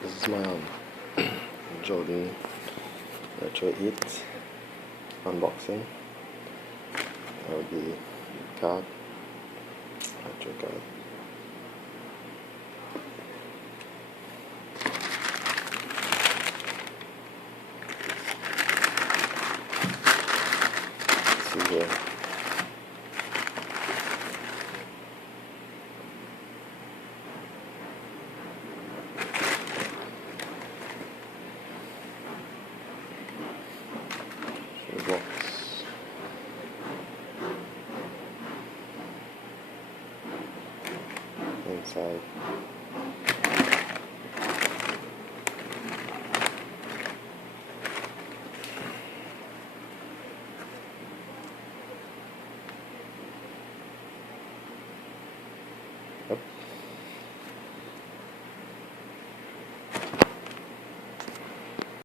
This is my Jordan Retro 8 unboxing of the card, retro card.